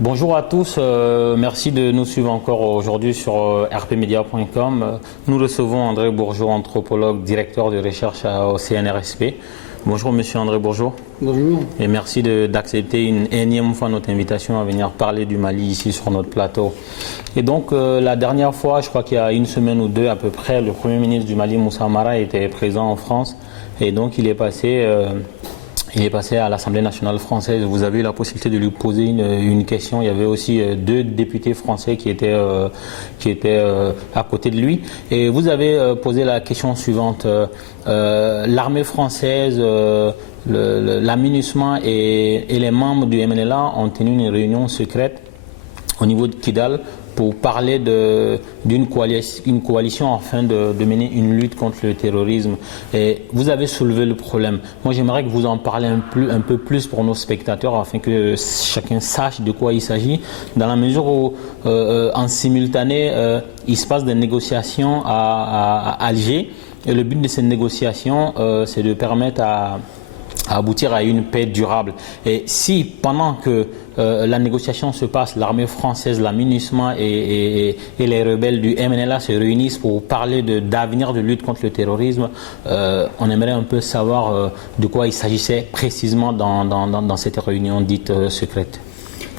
Bonjour à tous, merci de nous suivre encore aujourd'hui sur rpmedia.com. Nous recevons André Bourgeot, anthropologue, directeur de recherche au CNRSP. Bonjour Monsieur André Bourgeot. Bonjour. Et merci d'accepter une énième fois notre invitation à venir parler du Mali ici sur notre plateau. Et donc la dernière fois, je crois qu'il y a une semaine ou deux à peu près, le Premier ministre du Mali, Moussa Mara, était présent en France et donc il est passé à l'Assemblée nationale française. Vous avez eu la possibilité de lui poser une question. Il y avait aussi deux députés français qui étaient à côté de lui. Et vous avez posé la question suivante. L'armée française, la MINUSMA et les membres du MNLA ont tenu une réunion secrète au niveau de Kidal pour parler d'une coalition afin de mener une lutte contre le terrorisme. Et vous avez soulevé le problème. Moi, j'aimerais que vous en parliez un peu plus pour nos spectateurs afin que chacun sache de quoi il s'agit, dans la mesure où, en simultané, il se passe des négociations à Alger. Et le but de ces négociations, c'est de permettre à aboutir à une paix durable. Et si pendant que la négociation se passe, l'armée française, la MINUSMA et les rebelles du MNLA se réunissent pour parler d'avenir de lutte contre le terrorisme, on aimerait un peu savoir de quoi il s'agissait précisément dans cette réunion dite secrète.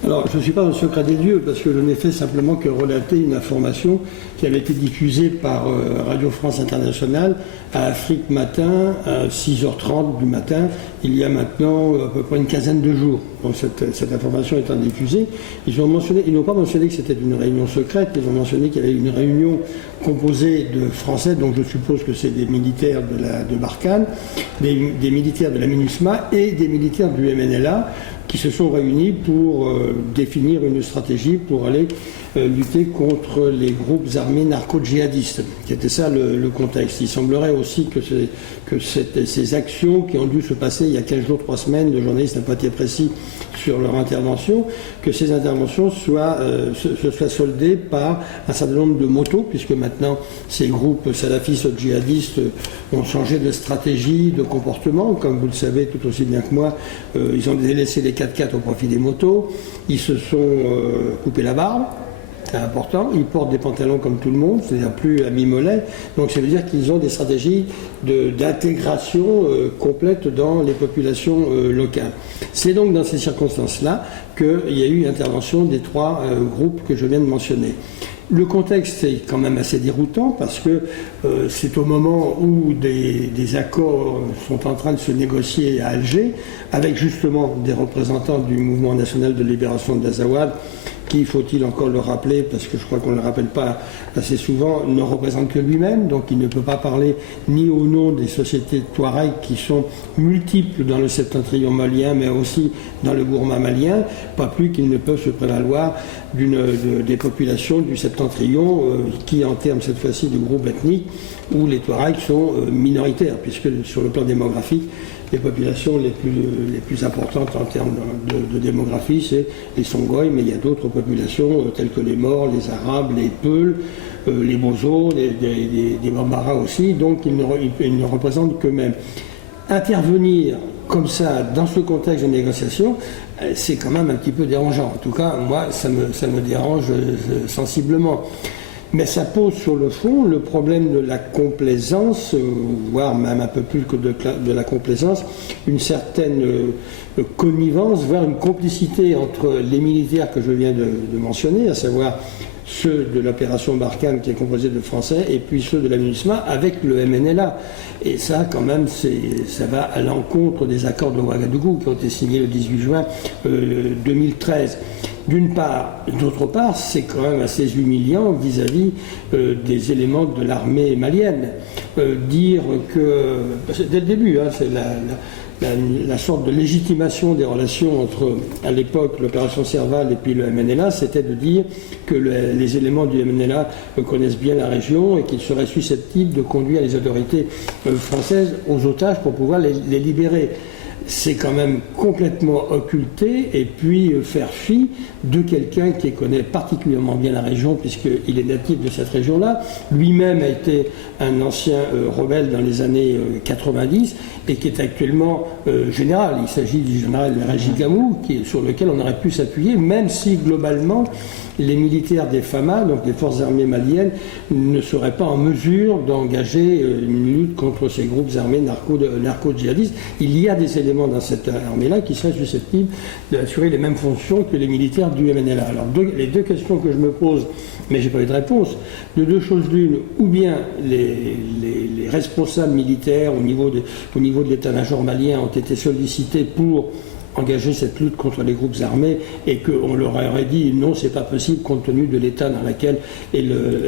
Alors, je ne suis pas dans le secret des dieux parce que je n'ai fait simplement que relater une information qui avait été diffusée par Radio France Internationale à Afrique Matin à 6h30 du matin, il y a maintenant à peu près une quinzaine de jours. Donc cette information étant diffusée, ils n'ont pas mentionné que c'était une réunion secrète, ils ont mentionné qu'il y avait une réunion composée de Français, donc je suppose que c'est des militaires de Barkhane, des militaires de la MINUSMA et des militaires du MNLA, qui se sont réunis pour définir une stratégie pour aller lutter contre les groupes armés narco-djihadistes, qui était ça le contexte. Il semblerait aussi que ces actions qui ont dû se passer il y a 15 jours, 3 semaines, le journaliste n'a pas été précis sur leur intervention, que ces interventions se soient soldées par un certain nombre de motos, puisque maintenant ces groupes salafistes djihadistes ont changé de stratégie, de comportement. Comme vous le savez tout aussi bien que moi, ils ont délaissé les 4x4 au profit des motos, ils se sont coupés la barbe. C'est important, ils portent des pantalons comme tout le monde, c'est-à-dire plus à mi-mollet, donc ça veut dire qu'ils ont des stratégies d'intégration complète dans les populations locales. C'est donc dans ces circonstances-là qu'il y a eu intervention des trois groupes que je viens de mentionner. Le contexte est quand même assez déroutant parce que c'est au moment où des accords sont en train de se négocier à Alger avec justement des représentants du mouvement national de libération de l'Azawad qui, faut-il encore le rappeler, parce que je crois qu'on ne le rappelle pas assez souvent, ne représente que lui-même, donc il ne peut pas parler ni au nom des sociétés Touareg qui sont multiples dans le septentrion malien, mais aussi dans le Gourma malien, pas plus qu'il ne peut se prévaloir des populations du septentrion qui, en termes cette fois-ci de groupe ethnique, où les Touaregs sont minoritaires, puisque sur le plan démographique, les populations les plus importantes en termes de démographie, c'est les Songhai, mais il y a d'autres populations telles que les Maures, les Arabes, les Peuls, les Bozos, les Bambara aussi, donc ils ne représentent qu'eux-mêmes. Intervenir comme ça dans ce contexte de négociation, c'est quand même un petit peu dérangeant. En tout cas, moi, ça me dérange sensiblement. Mais ça pose sur le fond le problème de la complaisance, voire même un peu plus que de la complaisance, une certaine connivence, voire une complicité entre les militaires que je viens de mentionner, à savoir ceux de l'opération Barkhane qui est composée de Français et puis ceux de la MINUSMA avec le MNLA. Et ça, quand même, ça va à l'encontre des accords de Ouagadougou qui ont été signés le 18 juin 2013. D'une part. D'autre part, c'est quand même assez humiliant vis-à-vis des éléments de l'armée malienne. Dire que, dès le début, c'est la sorte de légitimation des relations entre, à l'époque, l'opération Serval et puis le MNLA, c'était de dire que les éléments du MNLA connaissent bien la région et qu'ils seraient susceptibles de conduire les autorités françaises aux otages pour pouvoir les libérer. c'est quand même complètement occulter et puis faire fi de quelqu'un qui connaît particulièrement bien la région puisqu'il est natif de cette région-là. Lui-même a été un ancien rebelle dans les années 90 et qui est actuellement général. Il s'agit du général Régis Gamou sur lequel on aurait pu s'appuyer, même si globalement les militaires des FAMA, donc les forces armées maliennes, ne seraient pas en mesure d'engager une lutte contre ces groupes armés narco-djihadistes. Il y a des éléments dans cette armée-là qui seraient susceptibles d'assurer les mêmes fonctions que les militaires du MNLA. Alors les deux questions que je me pose, mais je n'ai pas eu de réponse, de deux choses l'une, ou bien les responsables militaires au niveau de l'état-major malien ont été sollicités pour engager cette lutte contre les groupes armés et qu'on leur aurait dit non, c'est pas possible compte tenu de l'état dans lequel est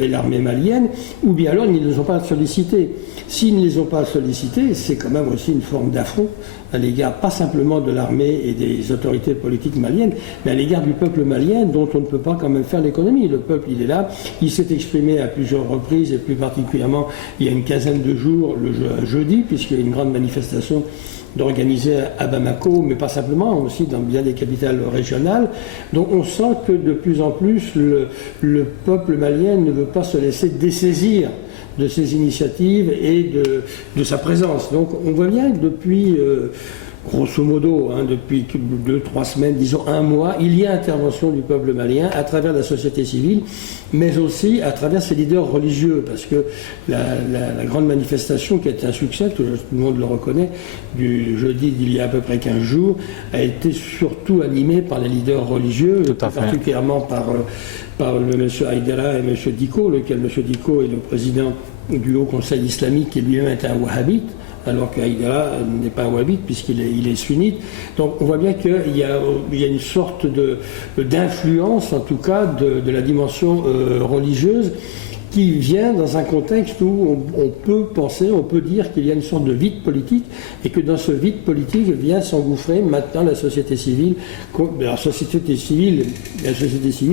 l'armée malienne, ou bien alors ils ne les ont pas sollicités. S'ils ne les ont pas sollicités, c'est quand même aussi une forme d'affront à l'égard pas simplement de l'armée et des autorités politiques maliennes, mais à l'égard du peuple malien dont on ne peut pas quand même faire l'économie. Le peuple, il est là, il s'est exprimé à plusieurs reprises et plus particulièrement il y a une quinzaine de jours, le jeudi, puisqu'il y a une grande manifestation d'organiser à Bamako, mais pas simplement, aussi dans bien des capitales régionales. Donc on sent que de plus en plus le peuple malien ne veut pas se laisser dessaisir de ses initiatives et de sa présence. Donc on voit bien que depuis, grosso modo, depuis 2-3 semaines, disons un mois, il y a intervention du peuple malien à travers la société civile, mais aussi à travers ses leaders religieux, parce que la grande manifestation qui a été un succès, tout le monde le reconnaît, du jeudi d'il y a à peu près 15 jours, a été surtout animée par les leaders religieux, particulièrement par le M. Haïdara et M. Diko, lequel M. Diko est le président du Haut Conseil islamique qui lui-même est un wahhabite, alors qu'Haïdara n'est pas un wahhabite puisqu'il est sunnite. Donc on voit bien qu'il y a une sorte d'influence, en tout cas, de la dimension religieuse qui vient dans un contexte où on peut penser, on peut dire qu'il y a une sorte de vide politique et que dans ce vide politique vient s'engouffrer maintenant la société civile. La société civile,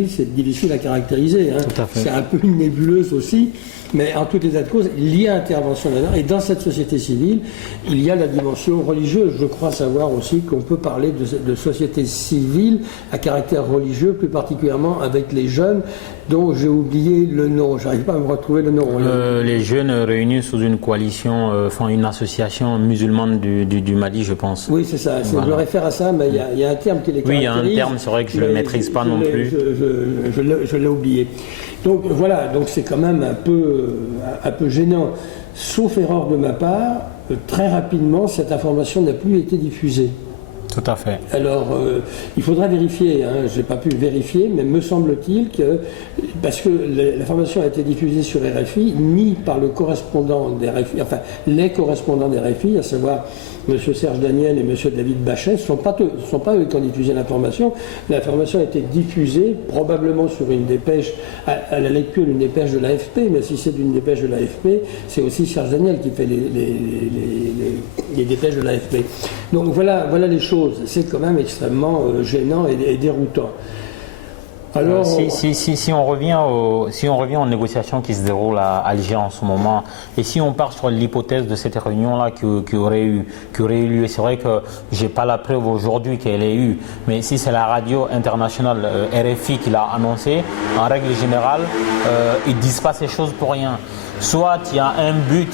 c'est difficile à caractériser. C'est un peu une nébuleuse aussi. Mais en tout état de cause, il y a intervention là-dedans. Et dans cette société civile, il y a la dimension religieuse. Je crois savoir aussi qu'on peut parler de société civile à caractère religieux, plus particulièrement avec les jeunes, dont j'ai oublié le nom. Je n'arrive pas à me retrouver le nom. Les jeunes réunis sous une coalition, une association musulmane du Mali, je pense. Oui, c'est ça. Voilà. Je me réfère à ça, mais il y a un terme qui les caractérise. Oui, il y a un terme, c'est vrai que je ne le maîtrise pas non plus. Je l'ai oublié. Donc voilà, donc c'est quand même un peu gênant. Sauf erreur de ma part, très rapidement, cette information n'a plus été diffusée. Tout à fait. Alors, il faudra vérifier, je n'ai pas pu vérifier, mais me semble-t-il que, parce que l'information a été diffusée sur RFI, ni par le correspondant des RFI, enfin les correspondants des RFI, à savoir M. Serge Daniel et M. David Bachet, ne sont pas eux qui ont diffusé l'information. L'information a été diffusée probablement sur une dépêche, à la lecture d'une dépêche de l'AFP, mais si c'est d'une dépêche de l'AFP, c'est aussi Serge Daniel qui fait les dépêches de l'AFP. Donc voilà les choses. C'est quand même extrêmement gênant et déroutant. Alors, si on revient aux négociations qui se déroulent à Alger en ce moment, et si on part sur l'hypothèse de cette réunion-là qui aurait eu lieu, c'est vrai que j'ai pas la preuve aujourd'hui qu'elle ait eu, mais si c'est la radio internationale RFI qui l'a annoncé, en règle générale, ils disent pas ces choses pour rien. Soit il y a un but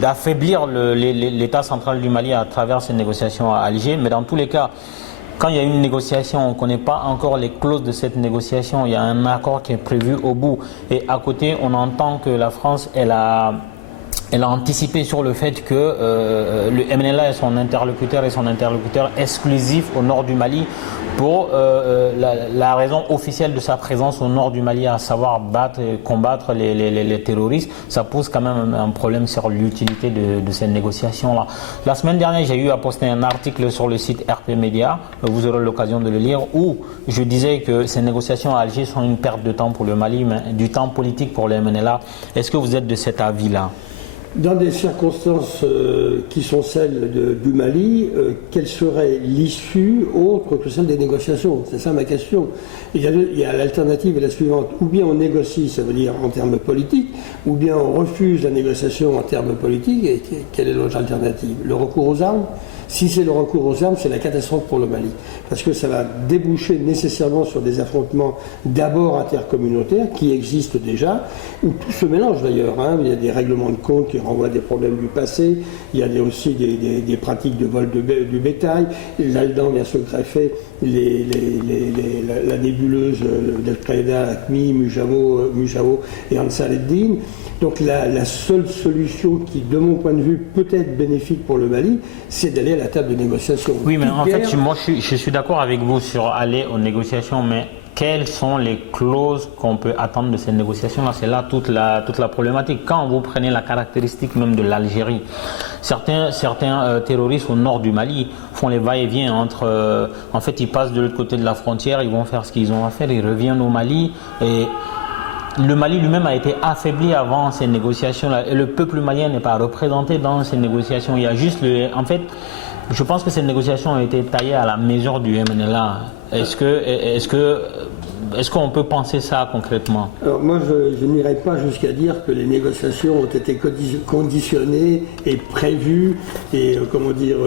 d'affaiblir l'État central du Mali à travers ces négociations à Alger, mais dans tous les cas, quand il y a une négociation, on ne connaît pas encore les clauses de cette négociation. Il y a un accord qui est prévu au bout. Et à côté, on entend que la France, elle a anticipé sur le fait que le MNLA est son interlocuteur exclusif au nord du Mali pour la raison officielle de sa présence au nord du Mali, à savoir combattre les terroristes. Ça pose quand même un problème sur l'utilité de ces négociations-là. La semaine dernière, j'ai eu à poster un article sur le site RP Média, vous aurez l'occasion de le lire, où je disais que ces négociations à Alger sont une perte de temps pour le Mali, mais du temps politique pour le MNLA. Est-ce que vous êtes de cet avis-là ? Dans des circonstances qui sont celles du Mali, quelle serait l'issue autre que celle des négociations? C'est ça ma question. Il y a l'alternative est la suivante. Ou bien on négocie, ça veut dire en termes politiques, ou bien on refuse la négociation en termes politiques. Et quelle est l'autre alternative? Le recours aux armes? Si c'est le recours aux armes, c'est la catastrophe pour le Mali. Parce que ça va déboucher nécessairement sur des affrontements d'abord intercommunautaires qui existent déjà, où tout se mélange d'ailleurs. Hein. Il y a des règlements de compte qui renvoient à des problèmes du passé, il y a aussi des pratiques de vol du bétail. Là-dedans vient se greffer la nébuleuse d'Al-Qaïda, ACMI, Mujao et Ansar ad-Din. Donc la seule solution qui, de mon point de vue, peut être bénéfique pour le Mali, c'est d'aller à la table de négociation. Oui, mais en fait, moi je suis d'accord avec vous sur aller aux négociations, mais quelles sont les clauses qu'on peut attendre de ces négociations-là? C'est là toute la problématique. Quand vous prenez la caractéristique même de l'Algérie, certains terroristes au nord du Mali font les va-et-vient entre... en fait, ils passent de l'autre côté de la frontière, ils vont faire ce qu'ils ont à faire, ils reviennent au Mali et... Le Mali lui-même a été affaibli avant ces négociations-là et le peuple malien n'est pas représenté dans ces négociations. Il y a juste en fait, je pense que ces négociations ont été taillées à la mesure du MNLA. Est-ce qu'on peut penser ça concrètement? Alors moi, je n'irai pas jusqu'à dire que les négociations ont été conditionnées et prévues et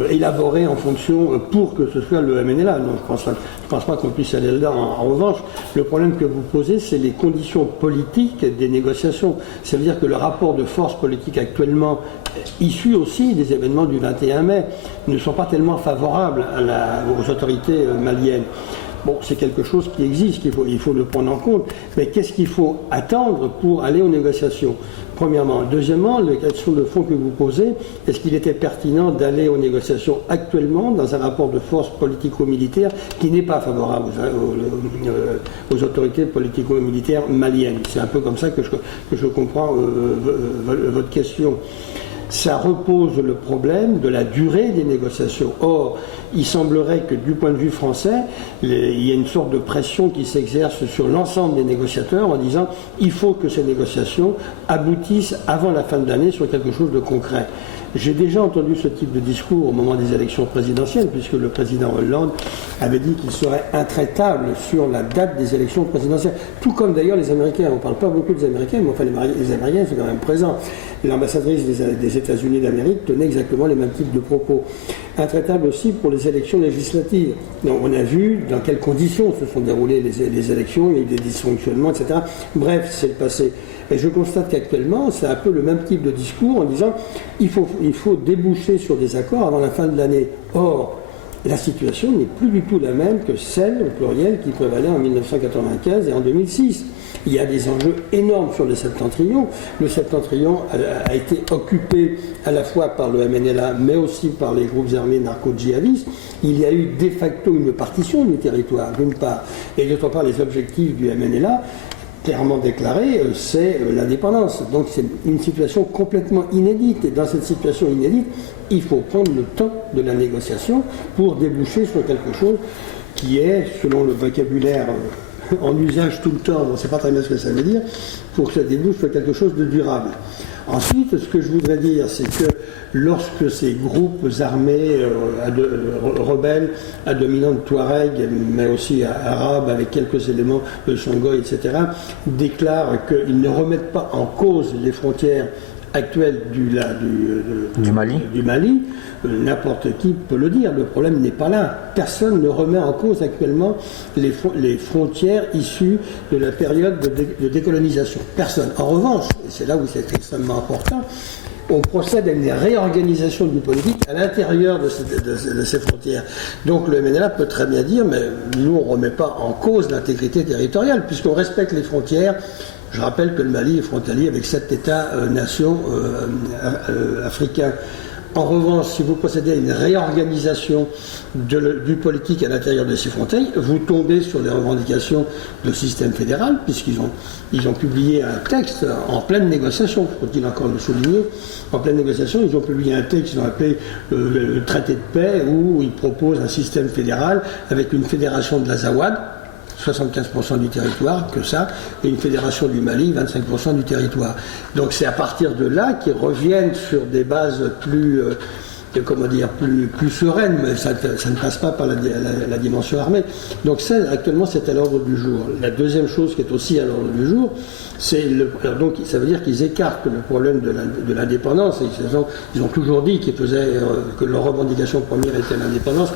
élaborées en fonction pour que ce soit le MNLA. Donc je ne pense pas qu'on puisse aller là. En revanche, le problème que vous posez, c'est les conditions politiques des négociations. Ça veut dire que le rapport de force politique actuellement, issu aussi des événements du 21 mai, ne sont pas tellement favorables aux autorités maliennes. Bon, c'est quelque chose qui existe, il faut le prendre en compte. Mais qu'est-ce qu'il faut attendre pour aller aux négociations? Premièrement. Deuxièmement, la question de fond que vous posez, est-ce qu'il était pertinent d'aller aux négociations actuellement dans un rapport de force politico-militaire qui n'est pas favorable aux autorités politico-militaires maliennes? C'est un peu comme ça que je comprends votre question. Ça repose le problème de la durée des négociations. Or, il semblerait que du point de vue français, il y a une sorte de pression qui s'exerce sur l'ensemble des négociateurs en disant il faut que ces négociations aboutissent avant la fin de l'année sur quelque chose de concret. J'ai déjà entendu ce type de discours au moment des élections présidentielles, puisque le président Hollande avait dit qu'il serait intraitable sur la date des élections présidentielles. Tout comme d'ailleurs les Américains. On ne parle pas beaucoup des Américains, mais enfin les Américains sont quand même présents. L'ambassadrice des États-Unis d'Amérique tenait exactement les mêmes types de propos. Intraitable aussi pour les élections législatives. Donc, on a vu dans quelles conditions se sont déroulées les élections, il y a eu des dysfonctionnements, etc. Bref, c'est le passé. Et je constate qu'actuellement, c'est un peu le même type de discours en disant il faut déboucher sur des accords avant la fin de l'année. Or, la situation n'est plus du tout la même que celle, au pluriel, qui prévalait en 1995 et en 2006. Il y a des enjeux énormes sur le septentrion. Le septentrion a été occupé à la fois par le MNLA, mais aussi par les groupes armés narco-djihadistes. Il y a eu de facto une partition du territoire, d'une part, et d'autre part, les objectifs du MNLA, clairement déclaré, c'est l'indépendance. Donc c'est une situation complètement inédite. Et dans cette situation inédite, il faut prendre le temps de la négociation pour déboucher sur quelque chose qui est, selon le vocabulaire en usage tout le temps, on ne sait pas très bien ce que ça veut dire, pour que ça débouche sur quelque chose de durable. Ensuite, ce que je voudrais dire, c'est que lorsque ces groupes armés, rebelles, à dominante touareg, mais aussi arabes, avec quelques éléments de Songhai, etc., déclarent qu'ils ne remettent pas en cause les frontières actuelles du Mali, n'importe qui peut le dire, le problème n'est pas là. Personne ne remet en cause actuellement les frontières issues de la période de décolonisation. Personne. En revanche, et c'est là où c'est extrêmement important, on procède à une réorganisation du politique à l'intérieur de ces frontières. Donc le MNLA peut très bien dire, mais nous on ne remet pas en cause l'intégrité territoriale, puisqu'on respecte les frontières. Je rappelle que le Mali est frontalier avec 7 États-nations africains. En revanche, si vous procédez à une réorganisation du politique à l'intérieur de ces frontières, vous tombez sur les revendications de système fédéral, puisqu'ils ont publié un texte en pleine négociation, faut-il encore le souligner, en pleine négociation, ils ont publié un texte qu'ils ont appelé le traité de paix, où ils proposent un système fédéral avec une fédération de l'Azawad, 75% du territoire, que ça, et une fédération du Mali, 25% du territoire. Donc c'est à partir de là qu'ils reviennent sur des bases plus sereines, mais ça ne passe pas par la dimension armée. Donc ça, actuellement, c'est à l'ordre du jour. La deuxième chose qui est aussi à l'ordre du jour, donc ça veut dire qu'ils écartent le problème de l'indépendance. Ils ont toujours dit que leur revendication première était l'indépendance.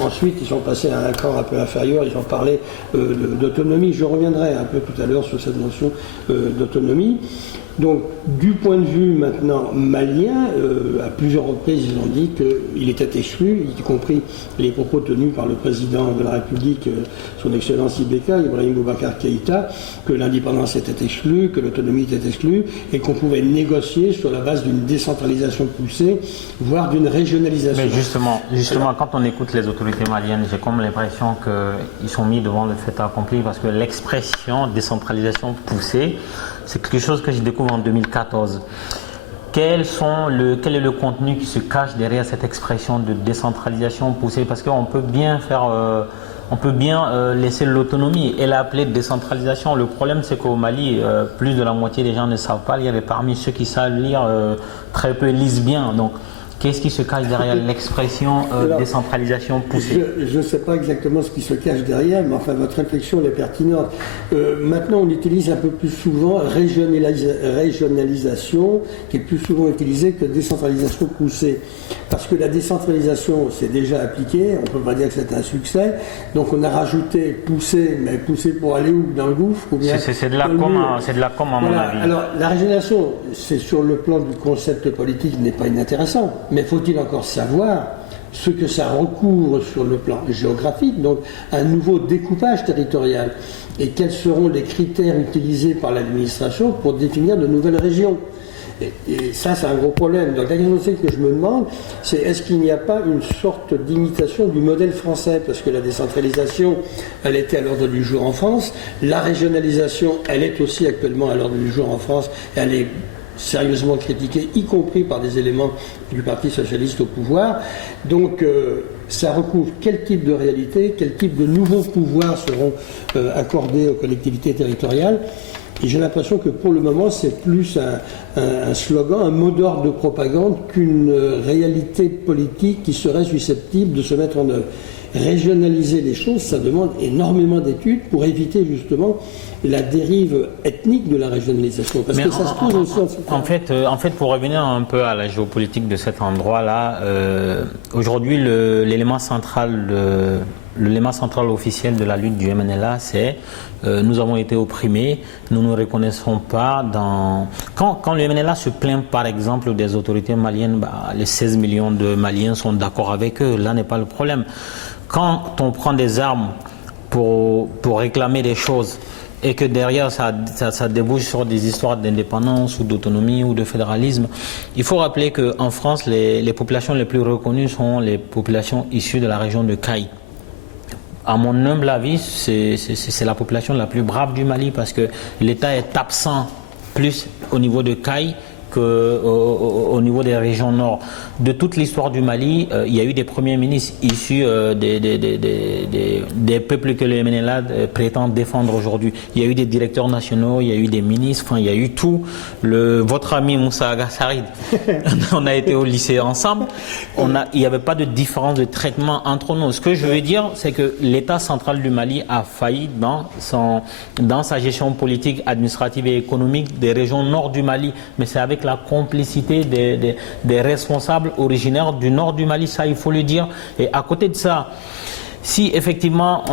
Ensuite, ils sont passés à un cran un peu inférieur, ils ont parlé d'autonomie. Je reviendrai un peu tout à l'heure sur cette notion d'autonomie. Donc, du point de vue maintenant malien, à plusieurs reprises, ils ont dit qu'il était exclu, y compris les propos tenus par le président de la République, son Excellence Ibeka, Ibrahim Boubacar Keïta, que l'indépendance était exclue, que l'autonomie était exclue, et qu'on pouvait négocier sur la base d'une décentralisation poussée, voire d'une régionalisation. Mais justement, quand on écoute les autorités maliennes, j'ai comme l'impression qu'ils sont mis devant le fait accompli, parce que l'expression décentralisation poussée, c'est quelque chose que je découvre en 2014. Quel est le contenu qui se cache derrière cette expression de décentralisation poussée? Parce qu'on peut bien laisser l'autonomie et l'appeler décentralisation. Le problème, c'est qu'au Mali, plus de la moitié des gens ne savent pas lire, et parmi ceux qui savent lire, très peu lisent bien. Donc, qu'est-ce qui se cache derrière l'expression décentralisation poussée? Je ne sais pas exactement ce qui se cache derrière, mais enfin votre réflexion est pertinente. Maintenant, on utilise un peu plus souvent régionalisation, qui est plus souvent utilisée que décentralisation poussée. Parce que la décentralisation, c'est déjà appliqué, on ne peut pas dire que c'est un succès. Donc on a rajouté poussé, mais poussé pour aller où? Dans le gouffre ou bien c'est de la com à mon avis. Alors la régionalisation, c'est sur le plan du concept politique, n'est pas inintéressant. Mais faut-il encore savoir ce que ça recouvre sur le plan géographique, donc un nouveau découpage territorial, et quels seront les critères utilisés par l'administration pour définir de nouvelles régions. Et ça, c'est un gros problème. Donc la question que je me demande, c'est est-ce qu'il n'y a pas une sorte d'imitation du modèle français? Parce que la décentralisation, elle était à l'ordre du jour en France. La régionalisation, elle est aussi actuellement à l'ordre du jour en France. Elle est sérieusement critiquée, y compris par des éléments du Parti socialiste au pouvoir. Donc ça recouvre quel type de réalité, quel type de nouveaux pouvoirs seront accordés aux collectivités territoriales. Et j'ai l'impression que pour le moment, c'est plus un slogan, un mot d'ordre de propagande qu'une réalité politique qui serait susceptible de se mettre en œuvre. Régionaliser les choses, ça demande énormément d'études pour éviter justement la dérive ethnique de la régionalisation. Parce que ça se pose aussi en fait, pour revenir un peu à la géopolitique de cet endroit-là, aujourd'hui, l'élément central officiel de la lutte du MNLA, c'est nous avons été opprimés, nous ne reconnaissons pas dans... Quand le MNLA se plaint par exemple des autorités maliennes, les 16 millions de Maliens sont d'accord avec eux, là n'est pas le problème. Quand on prend des armes pour réclamer des choses et que derrière ça débouche sur des histoires d'indépendance ou d'autonomie ou de fédéralisme, il faut rappeler qu'en France, les populations les plus reconnues sont les populations issues de la région de Caille. À mon humble avis, c'est la population la plus brave du Mali parce que l'État est absent plus au niveau de Caille qu'au niveau des régions nord. De toute l'histoire du Mali, il y a eu des premiers ministres issus des peuples que le MNLA prétend défendre aujourd'hui. Il y a eu des directeurs nationaux, il y a eu des ministres, enfin il y a eu tout. Votre ami Moussa Agassarid, on a été au lycée ensemble, il n'y avait pas de différence de traitement entre nous. Ce que je veux dire, c'est que l'État central du Mali a failli dans sa gestion politique, administrative et économique des régions nord du Mali, mais c'est avec la complicité des responsables originaires du nord du Mali, ça il faut le dire. Et à côté de ça, si effectivement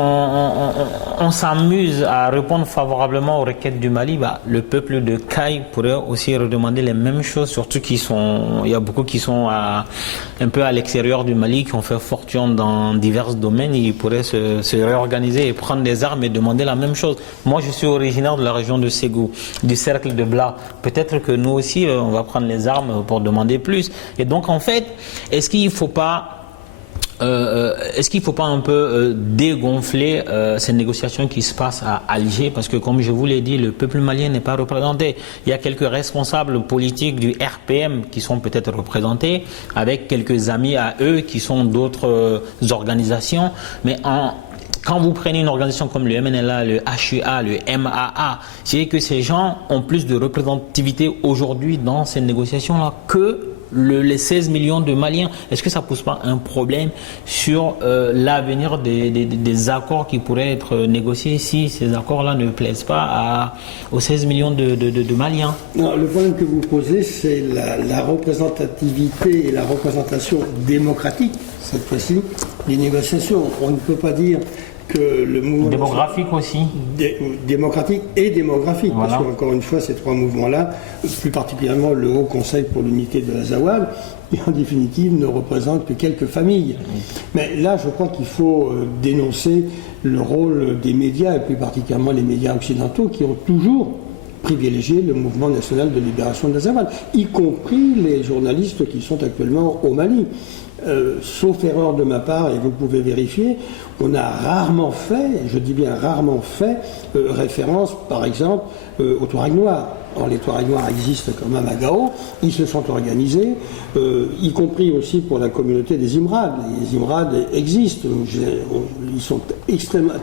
on s'amuse à répondre favorablement aux requêtes du Mali, le peuple de Caille pourrait aussi redemander les mêmes choses, surtout il y a beaucoup qui sont un peu à l'extérieur du Mali, qui ont fait fortune dans divers domaines, ils pourraient se réorganiser et prendre des armes et demander la même chose. Moi je suis originaire de la région de Ségou, du cercle de Bla. Peut-être que nous aussi on va prendre les armes pour demander plus. Et donc en fait, est-ce qu'il ne faut pas est-ce qu'il ne faut pas un peu dégonfler ces négociations qui se passent à Alger? Parce que comme je vous l'ai dit, le peuple malien n'est pas représenté. Il y a quelques responsables politiques du RPM qui sont peut-être représentés, avec quelques amis à eux qui sont d'autres organisations. Mais quand vous prenez une organisation comme le MNLA, le HUA, le MAA, c'est que ces gens ont plus de représentativité aujourd'hui dans ces négociations-là que les 16 millions de Maliens. Est-ce que ça ne pose pas un problème sur l'avenir des accords qui pourraient être négociés si ces accords-là ne plaisent pas aux 16 millions de Maliens? Non, le problème que vous posez, c'est la représentativité et la représentation démocratique, cette fois-ci, des négociations. On ne peut pas dire que le mouvement démographique aussi. Démocratique et démographique, voilà. Parce qu'encore une fois, ces trois mouvements-là, plus particulièrement le Haut Conseil pour l'unité de l'Azawad, qui en définitive ne représente que quelques familles. Mais là, je crois qu'il faut dénoncer le rôle des médias, et plus particulièrement les médias occidentaux, qui ont toujours privilégié le mouvement national de libération de l'Azawad, y compris les journalistes qui sont actuellement au Mali. Sauf erreur de ma part, et vous pouvez vérifier, on a rarement fait, je dis bien rarement fait, référence par exemple aux Touaregs noirs. Or, les Touaregs noirs existent quand même à Gao, ils se sont organisés, y compris aussi pour la communauté des Imrad. Les Imrad existent, ils sont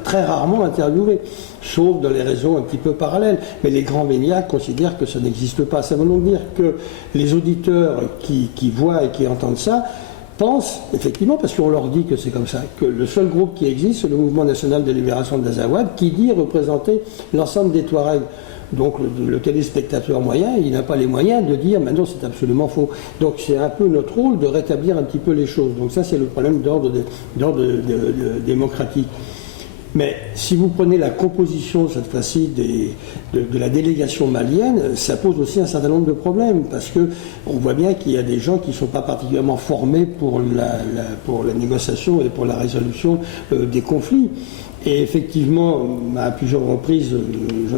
très rarement interviewés, sauf dans les réseaux un petit peu parallèles. Mais les grands médias considèrent que ça n'existe pas. Ça veut donc dire que les auditeurs qui voient et qui entendent ça pensent, effectivement, parce qu'on leur dit que c'est comme ça, que le seul groupe qui existe, c'est le Mouvement national de libération de l'Azawad, qui dit représenter l'ensemble des Touaregs. Donc le téléspectateur moyen, il n'a pas les moyens de dire maintenant c'est absolument faux. Donc c'est un peu notre rôle de rétablir un petit peu les choses. Donc ça c'est le problème d'ordre démocratique. Mais si vous prenez la composition, cette fois-ci, de la délégation malienne, ça pose aussi un certain nombre de problèmes, parce qu'on voit bien qu'il y a des gens qui ne sont pas particulièrement formés pour la négociation et pour la résolution des conflits. Et effectivement, à plusieurs reprises,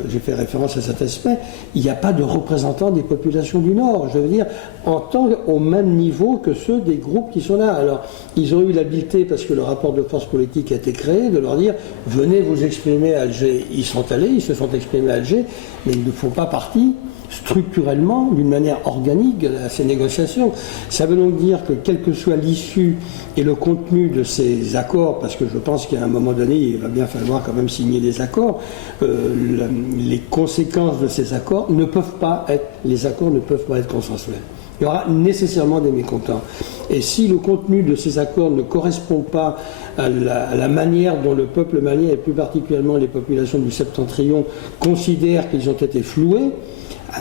j'ai fait référence à cet aspect, il n'y a pas de représentants des populations du Nord, je veux dire, en tant au même niveau que ceux des groupes qui sont là. Alors, ils ont eu l'habileté, parce que le rapport de force politique a été créé, de leur dire, venez vous exprimer à Alger. Ils sont allés, ils se sont exprimés à Alger, mais ils ne font pas partie structurellement, d'une manière organique à ces négociations. Ça veut donc dire que quelle que soit l'issue et le contenu de ces accords, parce que je pense qu'à un moment donné, il va bien falloir quand même signer des accords, les conséquences de ces accords ne peuvent pas être consensuelles. Il y aura nécessairement des mécontents. Et si le contenu de ces accords ne correspond pas à la manière dont le peuple malien, et plus particulièrement les populations du Septentrion, considèrent qu'ils ont été floués,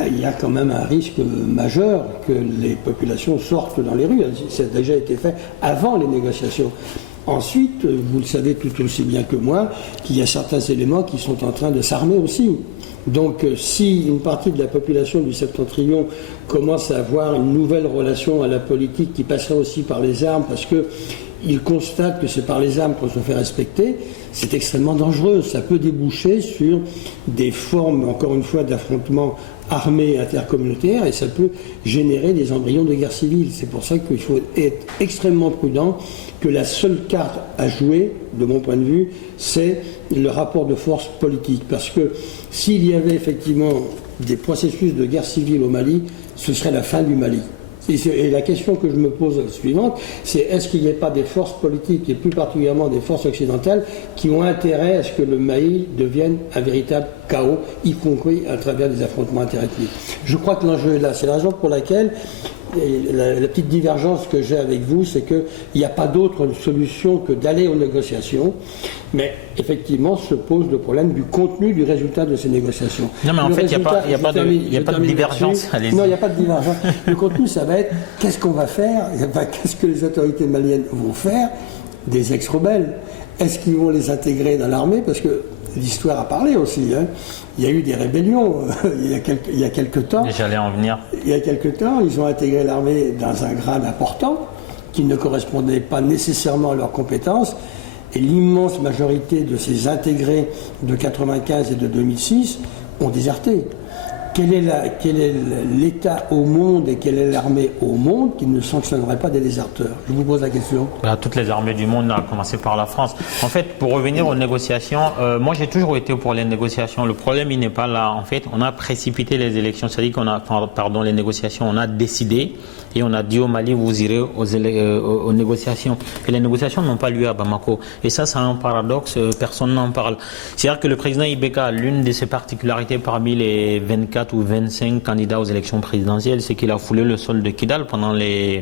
il y a quand même un risque majeur que les populations sortent dans les rues. Ça a déjà été fait avant les négociations. Ensuite, vous le savez tout aussi bien que moi, qu'il y a certains éléments qui sont en train de s'armer aussi. Donc, si une partie de la population du Septentrion commence à avoir une nouvelle relation à la politique qui passerait aussi par les armes, parce qu'ils constatent que c'est par les armes qu'on se fait respecter, c'est extrêmement dangereux. Ça peut déboucher sur des formes, encore une fois, d'affrontements armés intercommunautaires, et ça peut générer des embryons de guerre civile. C'est pour ça qu'il faut être extrêmement prudent, que la seule carte à jouer, de mon point de vue, c'est le rapport de force politique. Parce que s'il y avait effectivement des processus de guerre civile au Mali, ce serait la fin du Mali. Et la question que je me pose suivante, c'est est-ce qu'il n'y a pas des forces politiques, et plus particulièrement des forces occidentales, qui ont intérêt à ce que le Mali devienne un véritable chaos, y compris à travers des affrontements interethniques. Je crois que l'enjeu est là. C'est la raison pour laquelle la petite divergence que j'ai avec vous, c'est qu'il n'y a pas d'autre solution que d'aller aux négociations, mais effectivement se pose le problème du contenu du résultat de ces négociations. Non, mais en fait, il n'y a pas de divergence. Non, il n'y a pas de divergence. Le contenu, ça va être qu'est-ce qu'on va faire, qu'est-ce que les autorités maliennes vont faire des ex-rebelles. Est-ce qu'ils vont les intégrer dans l'armée? Parce que l'histoire a parlé aussi. Hein. Il y a eu des rébellions il y a quelque temps. J'allais en venir. Il y a quelque temps, ils ont intégré l'armée dans un grade important qui ne correspondait pas nécessairement à leurs compétences. Et l'immense majorité de ces intégrés de 1995 et de 2006 ont déserté. quel est l'État au monde et quelle est l'armée au monde qui ne sanctionnerait pas des déserteurs? Je vous pose la question. Voilà, toutes les armées du monde, à commencer par la France. En fait, pour revenir aux négociations, moi j'ai toujours été pour les négociations. Le problème, il n'est pas là. En fait, on a précipité les élections, c'est-à-dire qu'on a, pardon, les négociations, on a décidé et on a dit au Mali, vous irez aux négociations. Et les négociations n'ont pas lieu à Bamako. Et ça, c'est un paradoxe, personne n'en parle. C'est-à-dire que le président Ibeka, l'une de ses particularités parmi les 24 ou 25 candidats aux élections présidentielles, c'est qu'il a foulé le sol de Kidal pendant la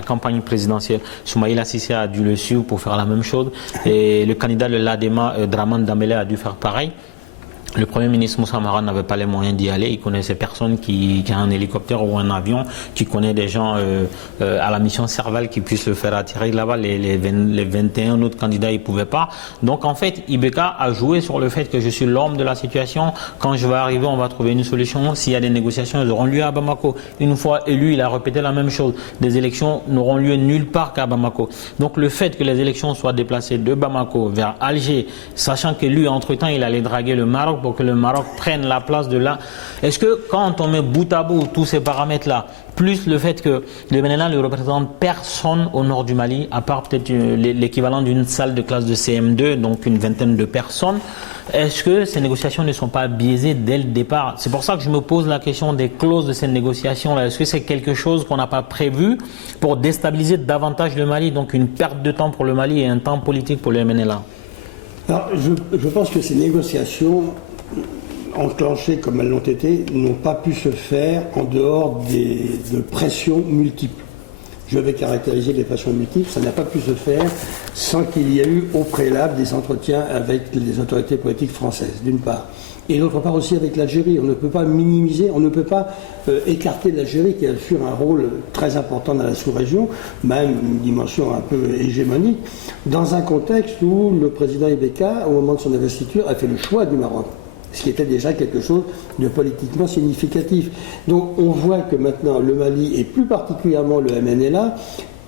campagne présidentielle. Soumaïla Cissé a dû le suivre pour faire la même chose. Et le candidat de l'ADEMA, Draman Damele, a dû faire pareil. Le Premier ministre Moussa Mara n'avait pas les moyens d'y aller. Il connaissait personne qui a un hélicoptère ou un avion, qui connaît des gens à la mission Serval qui puissent le faire atterrir là-bas. Les 21 autres candidats, ils ne pouvaient pas. Donc en fait, Ibeka a joué sur le fait que je suis l'homme de la situation. Quand je vais arriver, on va trouver une solution. S'il y a des négociations, elles auront lieu à Bamako. Une fois élu, il a répété la même chose. Des élections n'auront lieu nulle part qu'à Bamako. Donc le fait que les élections soient déplacées de Bamako vers Alger, sachant que lui, entre-temps, il allait draguer le Maroc pour que le Maroc prenne la place de là. Est-ce que quand on met bout à bout tous ces paramètres-là, plus le fait que le Bénin ne représente personne au nord du Mali, à part peut-être l'équivalent d'une salle de classe de CM2, donc une vingtaine de personnes, est-ce que ces négociations ne sont pas biaisées dès le départ? C'est pour ça que je me pose la question des clauses de ces négociations-là. Est-ce que c'est quelque chose qu'on n'a pas prévu pour déstabiliser davantage le Mali, donc une perte de temps pour le Mali et un temps politique pour le MNLA? Alors, je pense que ces négociations enclenchées comme elles l'ont été, n'ont pas pu se faire en dehors de pressions multiples. Je vais caractériser les pressions multiples, ça n'a pas pu se faire sans qu'il y ait eu au préalable des entretiens avec les autorités politiques françaises, d'une part. Et d'autre part aussi avec l'Algérie. On ne peut pas minimiser, on ne peut pas écarter l'Algérie qui assure un rôle très important dans la sous-région, même une dimension un peu hégémonique, dans un contexte où le président Ibeka, au moment de son investiture, a fait le choix du Maroc, ce qui était déjà quelque chose de politiquement significatif. Donc on voit que maintenant le Mali, et plus particulièrement le MNLA,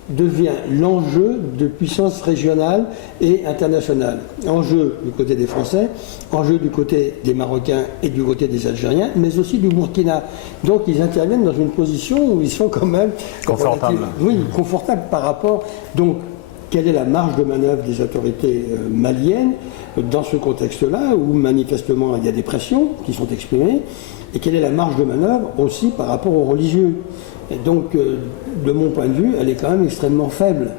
devient l'enjeu de puissance régionale et internationale. Enjeu du côté des Français, enjeu du côté des Marocains et du côté des Algériens, mais aussi du Burkina. Donc ils interviennent dans une position où ils sont quand même confortables. Oui, confortables par rapport. Donc, quelle est la marge de manœuvre des autorités maliennes dans ce contexte-là où manifestement il y a des pressions qui sont exprimées, et quelle est la marge de manœuvre aussi par rapport aux religieux? Et donc, de mon point de vue, elle est quand même extrêmement faible.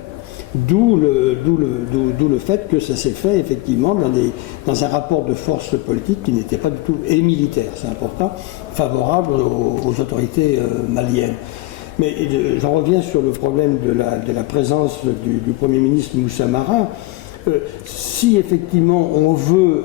D'où le fait que ça s'est fait effectivement dans un rapport de force politique qui n'était pas du tout, et militaire, c'est important, favorable aux autorités maliennes. Mais j'en reviens sur le problème de la présence du Premier ministre Moussa Mara. Si effectivement on veut,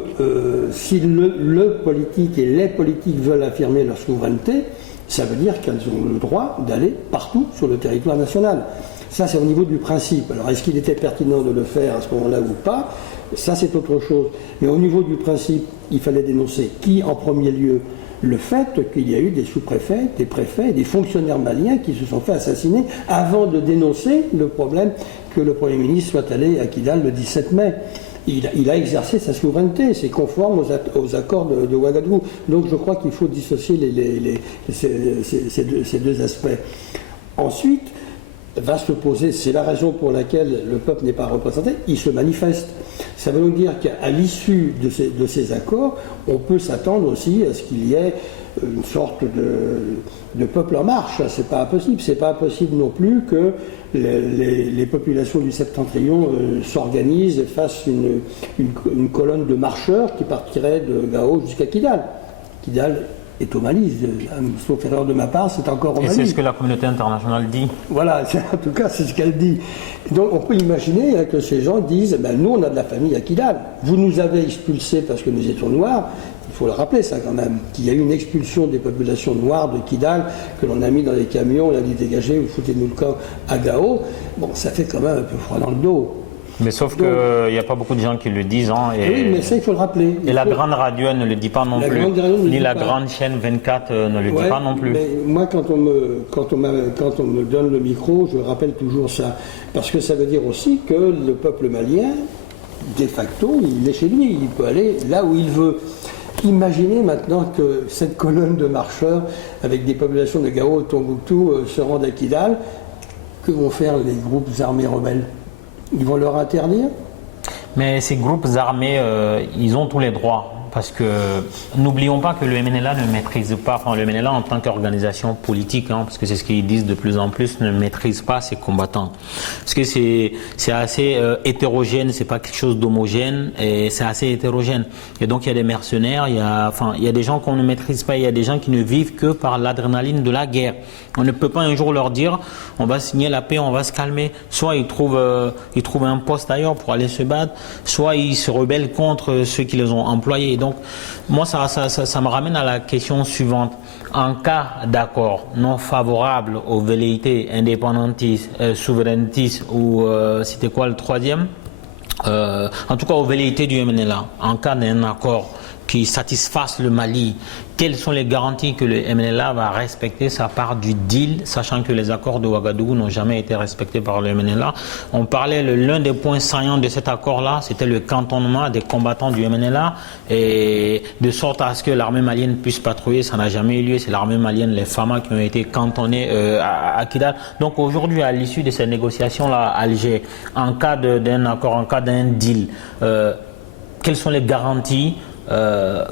si le politique et les politiques veulent affirmer leur souveraineté, ça veut dire qu'elles ont le droit d'aller partout sur le territoire national. Ça, c'est au niveau du principe. Alors, est-ce qu'il était pertinent de le faire à ce moment-là ou pas? Ça, c'est autre chose. Mais au niveau du principe, il fallait dénoncer qui, en premier lieu, le fait qu'il y a eu des sous-préfets, des préfets et des fonctionnaires maliens qui se sont fait assassiner avant de dénoncer le problème que le Premier ministre soit allé à Kidal le 17 mai. Il a exercé sa souveraineté, c'est conforme aux accords de Ouagadougou. Donc je crois qu'il faut dissocier ces deux aspects. Ensuite, va se poser, c'est la raison pour laquelle le peuple n'est pas représenté, il se manifeste. Ça veut donc dire qu'à l'issue de ces accords, on peut s'attendre aussi à ce qu'il y ait une sorte de peuple en marche. C'est pas impossible. C'est pas impossible non plus que les populations du septentrion s'organisent et fassent une colonne de marcheurs qui partirait de Gao jusqu'à Kidal. Kidal est au Mali, sauf erreur de ma part, c'est encore au Mali. Et c'est ce que la communauté internationale dit. Voilà, en tout cas, c'est ce qu'elle dit. Donc on peut imaginer que ces gens disent, nous on a de la famille à Kidal. Vous nous avez expulsés parce que nous étions noirs. Il faut le rappeler ça quand même, qu'il y a eu une expulsion des populations noires de Kidal, que l'on a mis dans les camions, on a dit dégagez, vous foutez-nous le camp à Gao. Bon, ça fait quand même un peu froid dans le dos. Mais sauf qu'il n'y a pas beaucoup de gens qui le disent. Oui, mais ça, il faut le rappeler. Et la grande radio, elle ne le dit pas non plus. Ni la grande chaîne 24 ne le dit pas non plus. Mais moi, quand on me donne le micro, je rappelle toujours ça. Parce que ça veut dire aussi que le peuple malien, de facto, il est chez lui. Il peut aller là où il veut. Imaginez maintenant que cette colonne de marcheurs, avec des populations de Gao, Tombouctou, se rendent à Kidal. Que vont faire les groupes armés rebelles? Ils vont leur interdire? Mais ces groupes armés, ils ont tous les droits. Parce que n'oublions pas que le MNLA ne maîtrise pas, enfin le MNLA en tant qu'organisation politique, parce que c'est ce qu'ils disent de plus en plus, ne maîtrise pas ses combattants. Parce que c'est assez hétérogène, c'est pas quelque chose d'homogène, et c'est assez hétérogène. Et donc il y a des mercenaires, il y a des gens qu'on ne maîtrise pas, il y a des gens qui ne vivent que par l'adrénaline de la guerre. On ne peut pas un jour leur dire, on va signer la paix, on va se calmer. Soit ils trouvent un poste ailleurs pour aller se battre, soit ils se rebellent contre ceux qui les ont employés. Donc, moi, ça me ramène à la question suivante. En cas d'accord non favorable aux velléités indépendantistes, souverainistes ou c'était quoi le troisième, en tout cas aux velléités du MNLA, en cas d'un accord qui satisfasse le Mali, quelles sont les garanties que le MNLA va respecter sa part du deal, sachant que les accords de Ouagadougou n'ont jamais été respectés par le MNLA. On parlait, l'un des points saillants de cet accord-là, c'était le cantonnement des combattants du MNLA, et de sorte à ce que l'armée malienne puisse patrouiller, ça n'a jamais eu lieu, c'est l'armée malienne, les FAMA, qui ont été cantonnés à Kidal. Donc aujourd'hui, à l'issue de ces négociations-là à Alger, en cas d'un accord, en cas d'un deal, quelles sont les garanties,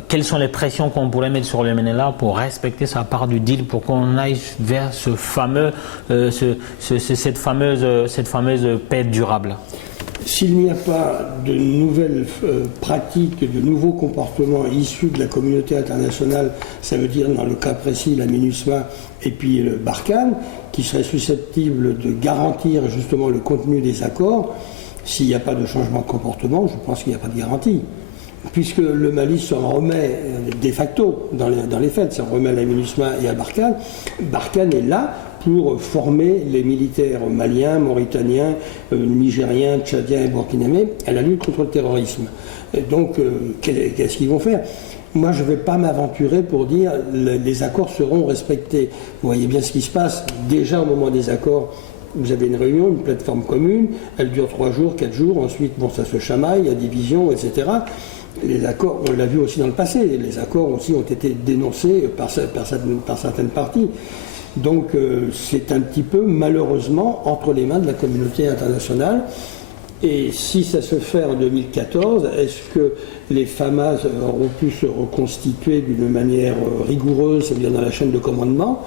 quelles sont les pressions qu'on pourrait mettre sur le MNLA pour respecter sa part du deal, pour qu'on aille vers cette fameuse paix durable? S'il n'y a pas de nouvelles pratiques, de nouveaux comportements issus de la communauté internationale, ça veut dire dans le cas précis la MINUSMA et puis le Barkhane, qui seraient susceptibles de garantir justement le contenu des accords, s'il n'y a pas de changement de comportement, je pense qu'il n'y a pas de garantie. Puisque le Mali s'en remet de facto dans les faits, s'en remet à la MINUSMA et à Barkhane. Barkhane est là pour former les militaires maliens, mauritaniens, nigériens, tchadiens et burkinabés à la lutte contre le terrorisme. Et donc, qu'est-ce qu'ils vont faire? Moi, je ne vais pas m'aventurer pour dire les accords seront respectés. Vous voyez bien ce qui se passe. Déjà au moment des accords, vous avez une réunion, une plateforme commune, elle dure 3 jours, 4 jours, ensuite ça se chamaille, il y a division, etc. Les accords, on l'a vu aussi dans le passé, les accords aussi ont été dénoncés par certaines parties. Donc c'est un petit peu malheureusement entre les mains de la communauté internationale. Et si ça se fait en 2014, est-ce que les FAMAS auront pu se reconstituer d'une manière rigoureuse, c'est-à-dire dans la chaîne de commandement?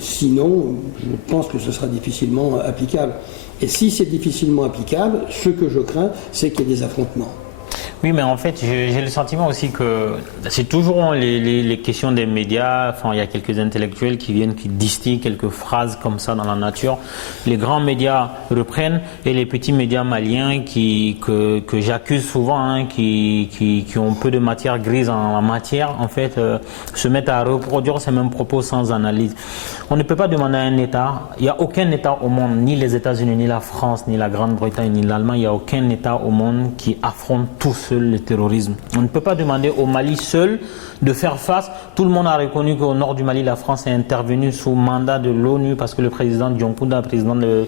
Sinon, je pense que ce sera difficilement applicable. Et si c'est difficilement applicable, ce que je crains, c'est qu'il y ait des affrontements. Oui, mais en fait, j'ai le sentiment aussi que c'est toujours les questions des médias. Enfin, il y a quelques intellectuels qui viennent, qui distillent quelques phrases comme ça dans la nature. Les grands médias reprennent et les petits médias maliens que j'accuse souvent, qui ont peu de matière grise en matière, en fait, se mettent à reproduire ces mêmes propos sans analyse. On ne peut pas demander à un État, il n'y a aucun État au monde, ni les États-Unis, ni la France, ni la Grande-Bretagne, ni l'Allemagne, il n'y a aucun État au monde qui affronte tout seul le terrorisme. On ne peut pas demander au Mali seul de faire face. Tout le monde a reconnu qu'au nord du Mali, la France est intervenue sous mandat de l'ONU parce que le président Dioncounda, président de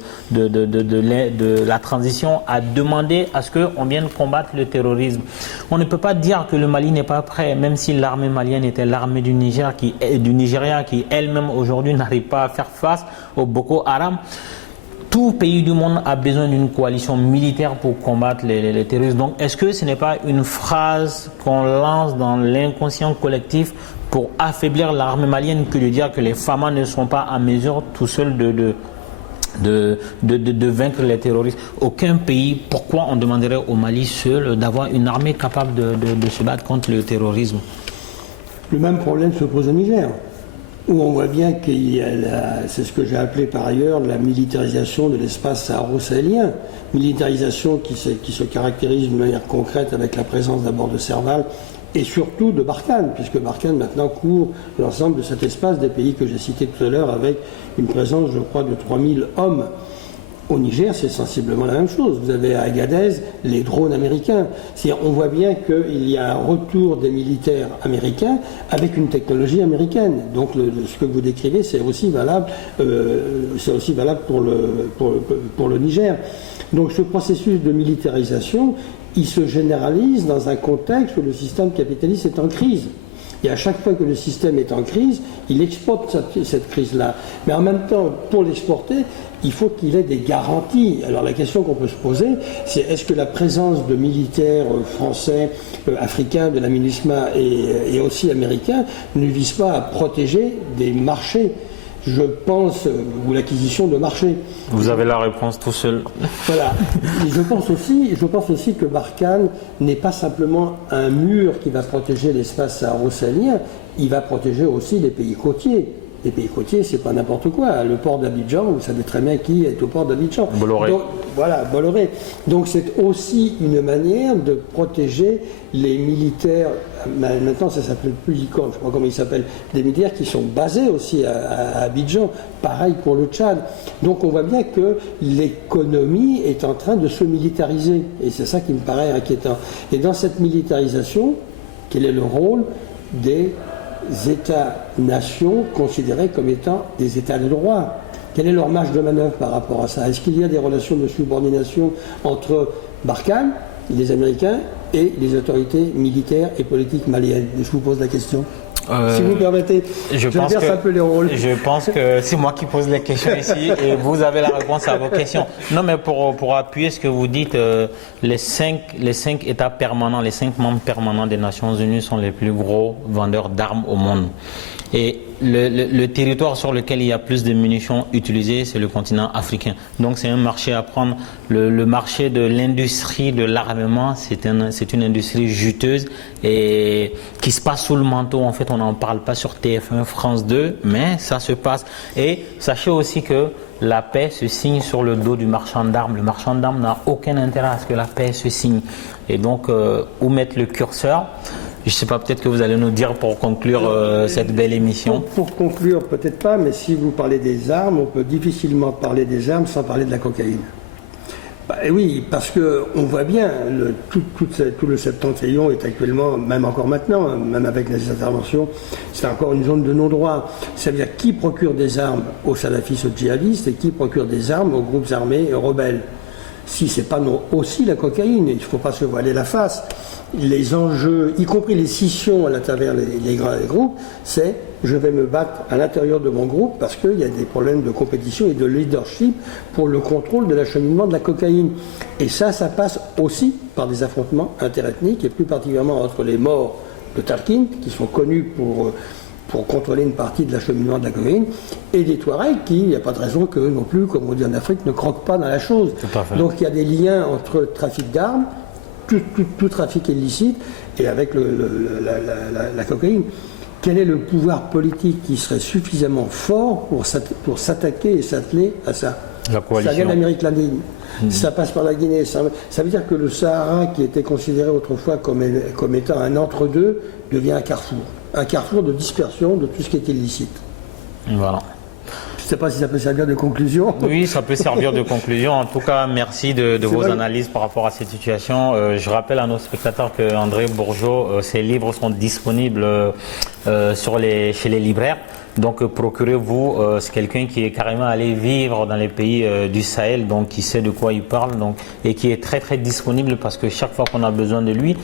la transition, a demandé à ce qu'on vienne combattre le terrorisme. On ne peut pas dire que le Mali n'est pas prêt, même si l'armée malienne était l'armée du Nigeria qui elle-même aujourd'hui n'arrive pas à faire face au Boko Haram. Tout pays du monde a besoin d'une coalition militaire pour combattre les terroristes. Donc, est-ce que ce n'est pas une phrase qu'on lance dans l'inconscient collectif pour affaiblir l'armée malienne que de dire que les FAMA ne sont pas en mesure tout seuls de vaincre les terroristes? Aucun pays, pourquoi on demanderait au Mali seul d'avoir une armée capable de se battre contre le terrorisme? Le même problème se pose au Niger, où on voit bien qu'il y a, c'est ce que j'ai appelé par ailleurs la militarisation de l'espace saharo-sahélien. Militarisation qui se caractérise d'une manière concrète avec la présence d'abord de Serval et surtout de Barkhane, puisque Barkhane maintenant couvre l'ensemble de cet espace des pays que j'ai cités tout à l'heure avec une présence, je crois, de 3000 hommes. Au Niger, c'est sensiblement la même chose. Vous avez à Agadez les drones américains. On voit bien qu'il y a un retour des militaires américains avec une technologie américaine. Donc ce que vous décrivez, c'est aussi valable pour le Niger. Donc ce processus de militarisation il se généralise dans un contexte où le système capitaliste est en crise. Et à chaque fois que le système est en crise, il exporte cette crise-là. Mais en même temps, pour l'exporter, il faut qu'il ait des garanties. Alors la question qu'on peut se poser, c'est est-ce que la présence de militaires français, africains, de la MINUSMA et aussi américains ne vise pas à protéger des marchés, je pense, ou l'acquisition de marchés. Vous avez la réponse tout seul. Voilà. Et je pense aussi que Barkhane n'est pas simplement un mur qui va protéger l'espace saharo-sahelien, il va protéger aussi les pays côtiers. Les pays côtiers, c'est pas n'importe quoi. Le port d'Abidjan, vous savez très bien qui est au port d'Abidjan. Bolloré. Donc, voilà, Bolloré. Donc c'est aussi une manière de protéger les militaires. Maintenant, ça s'appelle plus l'ICON, je ne sais pas comment il s'appelle, des militaires qui sont basés aussi à Abidjan. Pareil pour le Tchad. Donc on voit bien que l'économie est en train de se militariser. Et c'est ça qui me paraît inquiétant. Et dans cette militarisation, quel est le rôle des États-nations considérés comme étant des États de droit? Quelle est leur marge de manœuvre par rapport à ça? Est-ce qu'il y a des relations de subordination entre Barkhane, les Américains, et les autorités militaires et politiques maliennes? Je vous pose la question. Si vous permettez, je inverse un peu les rôles. Je pense que c'est moi qui pose les questions ici et vous avez la réponse à vos questions. Non, mais pour appuyer ce que vous dites, les cinq États permanents, les 5 membres permanents des Nations Unies sont les plus gros vendeurs d'armes au monde. Et le territoire sur lequel il y a plus de munitions utilisées, c'est le continent africain. Donc c'est un marché à prendre. Le marché de l'industrie de l'armement, c'est une industrie juteuse et qui se passe sous le manteau. En fait, on n'en parle pas sur TF1, France 2, mais ça se passe. Et sachez aussi que la paix se signe sur le dos du marchand d'armes. Le marchand d'armes n'a aucun intérêt à ce que la paix se signe. Et donc, où mettre le curseur ? Je ne sais pas, peut-être que vous allez nous dire pour conclure cette belle émission. Pour conclure, peut-être pas, mais si vous parlez des armes, on peut difficilement parler des armes sans parler de la cocaïne. Oui, parce qu'on voit bien, tout le septentrion est actuellement, même encore maintenant, même avec les interventions, c'est encore une zone de non-droit. C'est-à-dire qui procure des armes aux salafistes, aux djihadistes, et qui procure des armes aux groupes armés rebelles. Si ce n'est pas aussi la cocaïne, il ne faut pas se voiler la face. Les enjeux, y compris les scissions à l'intérieur des groupes, c'est je vais me battre à l'intérieur de mon groupe parce qu'il y a des problèmes de compétition et de leadership pour le contrôle de l'acheminement de la cocaïne. Et ça passe aussi par des affrontements interethniques et plus particulièrement entre les morts de Tarkin, qui sont connus pour contrôler une partie de l'acheminement de la cocaïne, et des Touaregs qui, il n'y a pas de raison que non plus, comme on dit en Afrique, ne croquent pas dans la chose. Donc il y a des liens entre trafic d'armes, tout trafic illicite, et avec la cocaïne. Quel est le pouvoir politique qui serait suffisamment fort pour s'attaquer et s'atteler à ça? La coalition. Ça vient d'Amérique latine. Ça passe par la Guinée. Ça veut dire que le Sahara, qui était considéré autrefois comme étant un entre-deux, devient un carrefour. Un carrefour de dispersion de tout ce qui est illicite. Voilà. Je ne sais pas si ça peut servir de conclusion. Oui, ça peut servir de conclusion. En tout cas, merci de vos analyses par rapport à cette situation. Je rappelle à nos spectateurs que André Bourgeaud, ses livres sont disponibles chez les libraires. Donc procurez-vous, c'est quelqu'un qui est carrément allé vivre dans les pays du Sahel, donc qui sait de quoi il parle, donc, et qui est très très disponible parce que chaque fois qu'on a besoin de lui,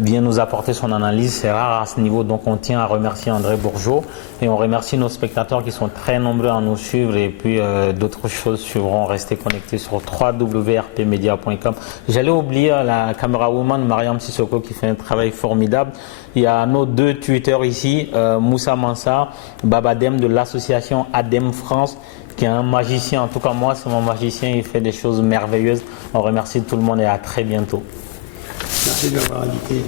vient nous apporter son analyse. C'est rare à ce niveau, donc on tient à remercier André Bourgeaud et on remercie nos spectateurs qui sont très nombreux à nous suivre et puis d'autres choses suivront. Restez connectés sur www.rpmedia.com. J'allais oublier la caméra woman Mariam Sissoko qui fait un travail formidable. Il y a nos 2 tweeters ici, Moussa Mansa, Babadem de l'association Adem France, qui est un magicien. En tout cas, moi, c'est mon magicien. Il fait des choses merveilleuses. On remercie tout le monde et à très bientôt. Merci de m'avoir invité.